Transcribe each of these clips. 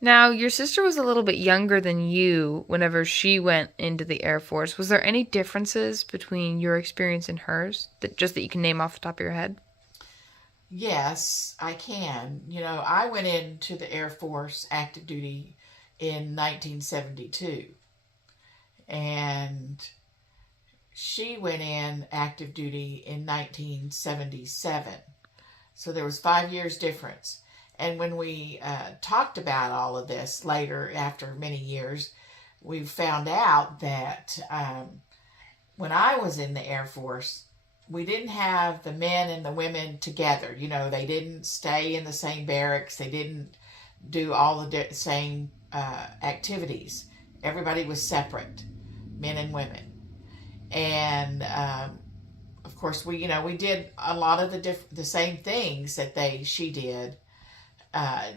Now, your sister was a little bit younger than you whenever she went into the Air Force. Was there any differences between your experience and hers that you can name off the top of your head? Yes, I can. I went into the Air Force active duty in 1972, and she went in active duty in 1977. So there was 5 years difference. And when we talked about all of this later, after many years, we found out that when I was in the Air Force, we didn't have the men and the women together. They didn't stay in the same barracks. They didn't do all the same activities. Everybody was separate, men and women. And of course, we did a lot of the same things that she did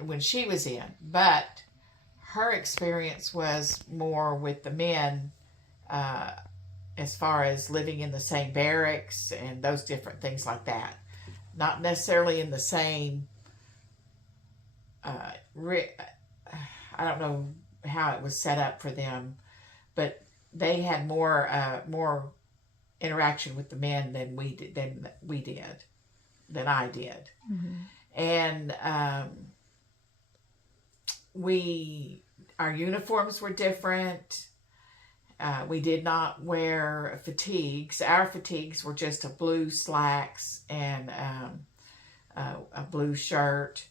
when she was in, but her experience was more with the men, uh, as far as living in the same barracks and those different things like that. Not necessarily in the same. Uh, I don't know how it was set up for them, but they had more interaction with the men than I did, Mm-hmm. and we our uniforms were different. We did not wear fatigues. Our fatigues were just a blue slacks and a blue shirt.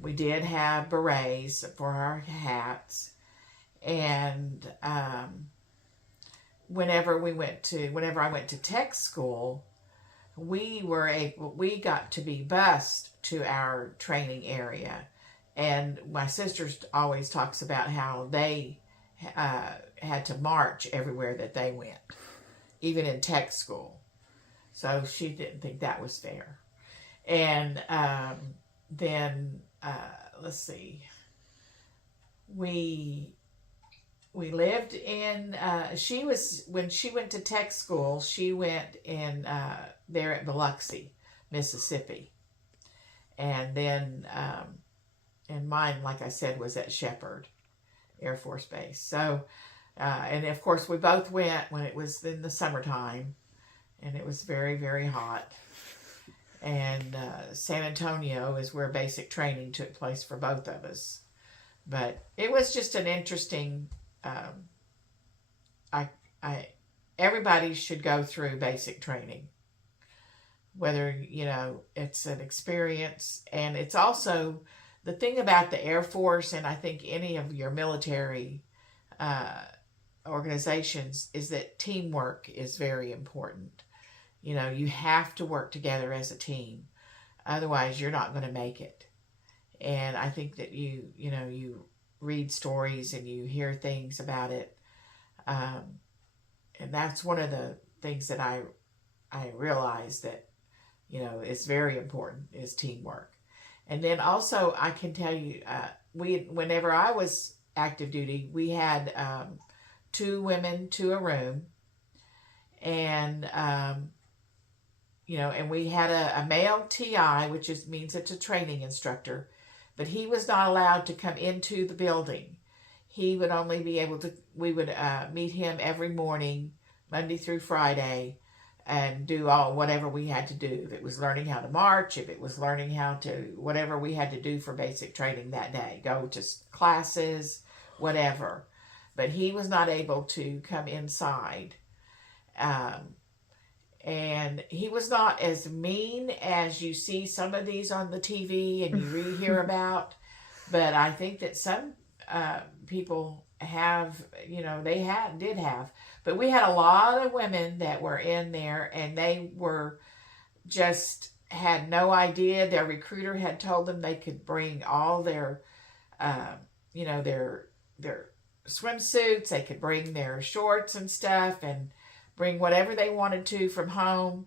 We did have berets for our hats, and whenever I went to tech school, we got to be bused to our training area, and my sister always talks about how they had to march everywhere that they went, even in tech school. So she didn't think that was fair. And then let's see, we we lived in. She was when she went to tech school. She went in there at Biloxi, Mississippi, and then and mine, like I said, was at Shepherd Air Force Base. So, and of course, we both went when it was in the summertime, and it was very, very hot. And San Antonio is where basic training took place for both of us. But it was just an interesting. Um, I, I, everybody should go through basic training. Whether it's an experience, and it's also the thing about the Air Force, and I think any of your military uh, organizations, is that teamwork is very important. You have to work together as a team. Otherwise, you're not going to make it. And I think that you read stories and you hear things about it. Um, and that's one of the things that I realize that, is very important is teamwork. And then also, I can tell you, whenever I was active duty, we had two women to a room, and and we had a male TI, which means it's a training instructor, but he was not allowed to come into the building. He would only be able to. We would meet him every morning, Monday through Friday, and do whatever we had to do. If it was learning how to march, if it was learning how to whatever we had to do for basic training that day, go to classes, whatever. But he was not able to come inside. Um, and he was not as mean as you see some of these on the TV and you hear about. But I think that some people have, did have. But we had a lot of women that were in there, and they were just had no idea. Their recruiter had told them they could bring all their, uh, their swimsuits. They could bring their shorts and stuff, and bring whatever they wanted to from home.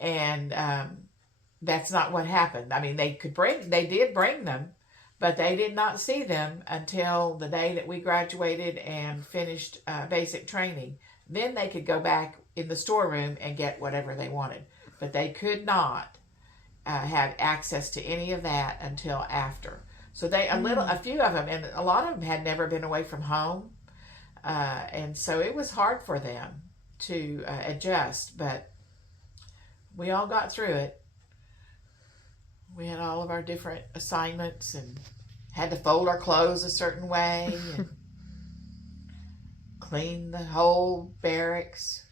And that's not what happened. I mean, they did bring them, but they did not see them until the day that we graduated and finished basic training. Then they could go back in the storeroom and get whatever they wanted. But they could not have access to any of that until after. So a few of them, and a lot of them had never been away from home, and so it was hard for them to adjust. But we all got through it. We had all of our different assignments and had to fold our clothes a certain way and clean the whole barracks.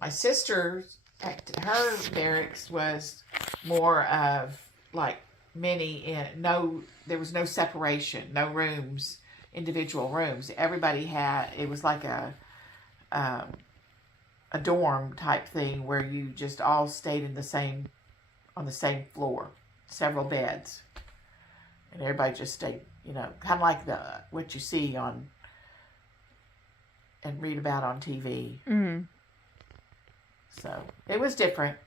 My sister, her barracks was more of like there was no separation, no rooms, individual rooms. Everybody it was like a dorm type thing where you just all stayed on the same floor, several beds, and everybody just stayed, kind of like what you see on and read about on TV. Mm-hmm. So it was different.